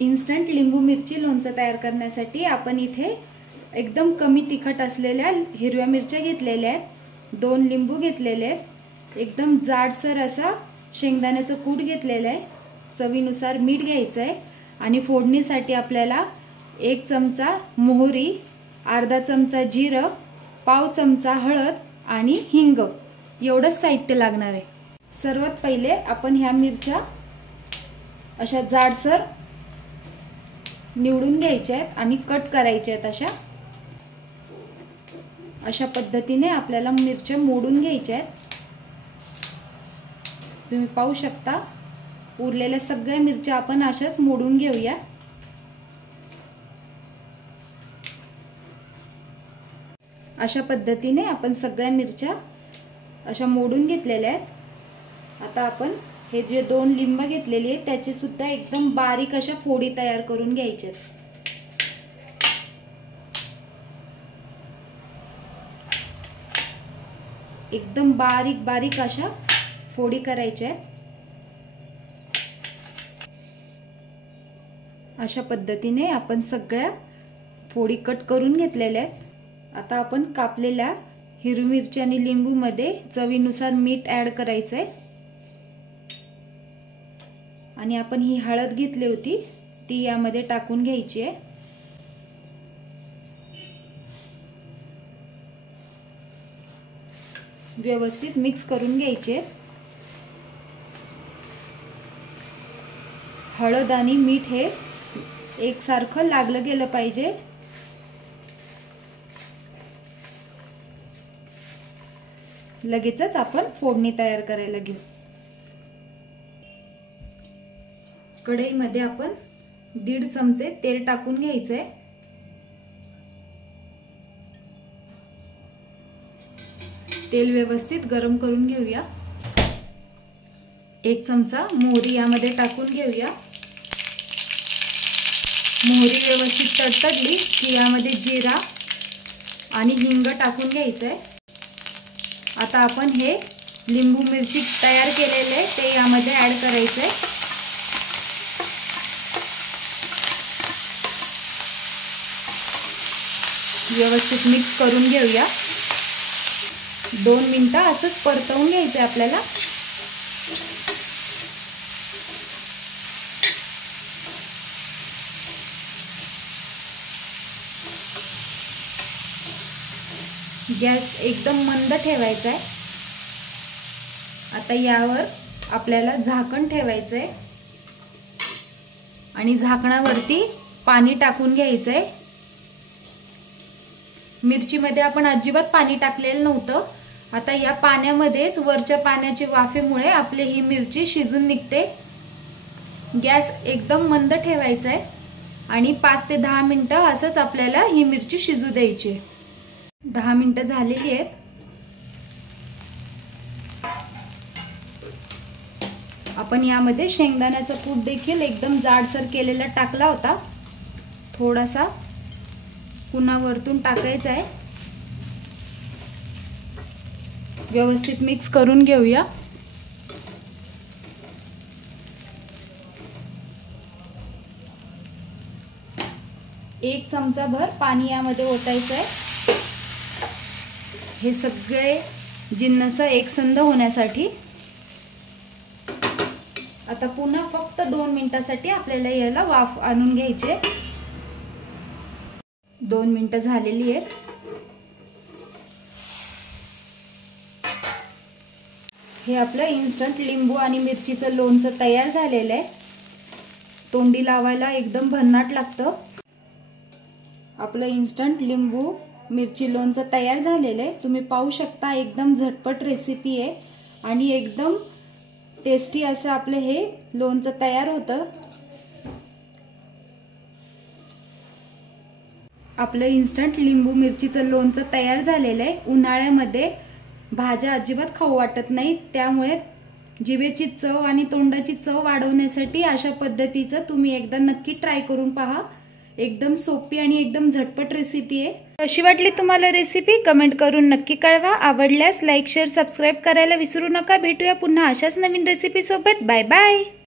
Instant लिंबू मिरची लोणचं तयार करण्यासाठी आपण इथे एकदम कमी तिखट असलेल्या हिरव्या मिरच्या घेतलेल्या आहेत, 2 लिंबू घेतलेले आहेत, एकदम जाडसर असा शेंगदाण्याचं कूट घेतलेलं आहे, चवीनुसार मीठ घ्यायचं आहे आणि फोडणीसाठी आपल्याला 1 चमचा मोहरी, अर्धा चमचा जिरं, पाव चमचा हळद आणि हिंग एवढंच साहित्य लागणार आहे। सर्वात पहिले आपण ह्या मिरच्या अशा जाडसर निवडून घ्यायच्या आहेत आणि कट करायच्या आहेत। अशा पद्धतीने आपल्याला मिरच्या मोडून घ्यायच्या आहेत। तुम्ही पाहू शकता उरलेल्या सगळ्या मिरच्या आपण अशाच मोडून घेऊया। अशा पद्धतीने आपण सगळ्या मिरच्या अशा मोडून घेतलेल्या आहेत। आता आपण हे जे 2 लिंब घेतलेली आहेत त्याचे सुद्धा एकदम बारीक अशा फोडी तयार करून घ्यायच्यात। एकदम बारीक बारीक अशा फोडी करायच्या आहेत। अशा पद्धतीने आपण सगळ्या फोडी कट करून घेतलेल्या आहेत। आता आपण कापलेल्या हिरवी मिरची आणि लिंबू मध्ये चवीनुसार मीठ ऍड करायचं आहे आणि आपण ही हळद घेतली होती ती यामध्ये टाकून घ्यायची आहे। व्यवस्थित मिक्स करून घ्यायचे। हळद आणि मीठ हे एकसारखं लागलं गेलं पाहिजे। लगेचच आपण फोडणी तयार करायला घेऊ। कढईमध्ये आपण 1.5 चमचे तेल टाकून घ्यायचंय। तेल व्यवस्थित गरम करून घेऊया। 1 चमचा मोहरी यामध्ये टाकून घेऊया। मोहरी व्यवस्थित तडतडली की यामध्ये जिरा आणि हिंग टाकून घ्यायचंय। आता आपण हे लिंबू मिरची तयार केलेले ते यामध्ये ऍड करायचंय। व्यवस्थित मिक्स करून घेऊया। 2 मिनिटं असंच परतवून घ्यायचं आपल्याला। गॅस एकदम मंद ठेवायचा आहे। आता यावर आपल्याला झाकण ठेवायचं आहे आणि झाकणावरती पाणी टाकून घ्यायचं आहे। मिरचीमध्ये आपण अजिबात पाणी टाकलेलं नव्हतं। आता या पाण्यामध्येच वरच्या पाण्याच्या वाफेमुळे आपली ही मिरची शिजून निघते। गॅस एकदम मंद ठेवायचा आहे आणि 5 ते 10 मिनिटं असंच आपल्याला ही मिरची शिजू द्यायची। 10 मिनिटं झालेली आहेत। आपण यामध्ये शेंगदाण्याचा कूट देखील एकदम जाडसर केलेला टाकला होता। थोडासा पुन्हा वरतून टाकायचा आहे। व्यवस्थित मिक्स करून घेऊया। एक चमचा भर पाणी यामध्ये ओतायचं आहे। हे सगळे जिन्नस एकसंध होण्यासाठी। आता पुन्हा फक्त 2 मिनिटांसाठी आपल्याला याला वाफ आणून घ्यायचे। 2 मिनिटं झालेली आहेत। हे आपलं इन्स्टंट लिंबू आणि मिरचीचं लोणचं तयार झालेलं आहे। तोंडी लावायला एकदम भन्नाट लागतं। आपलं इन्स्टंट लिंबू मिरची लोणचं तयार झालेलं आहे। तुम्ही पाहू शकता एकदम झटपट रेसिपी आहे आणि एकदम टेस्टी असं आपलं हे लोणचं तयार होतं। आपलं इन्स्टंट लिंबू मिरचीचं लोणचं तयार झालेलं आहे। उन्हाळ्यामध्ये भाज्या अजिबात खाऊ वाटत नाही, त्यामुळे जिभेची चव आणि तोंडाची चव वाढवण्यासाठी अशा पद्धतीचं तुम्ही एकदा नक्की ट्राय करून पहा। एकदम सोपी आणि एकदम झटपट रेसिपी आहे। कशी वाटली तुम्हाला रेसिपी कमेंट करून नक्की कळवा। आवडल्यास लाईक शेअर सबस्क्राइब करायला विसरू नका। भेटूया पुन्हा अशाच नवीन रेसिपी सोबत। Bye bye.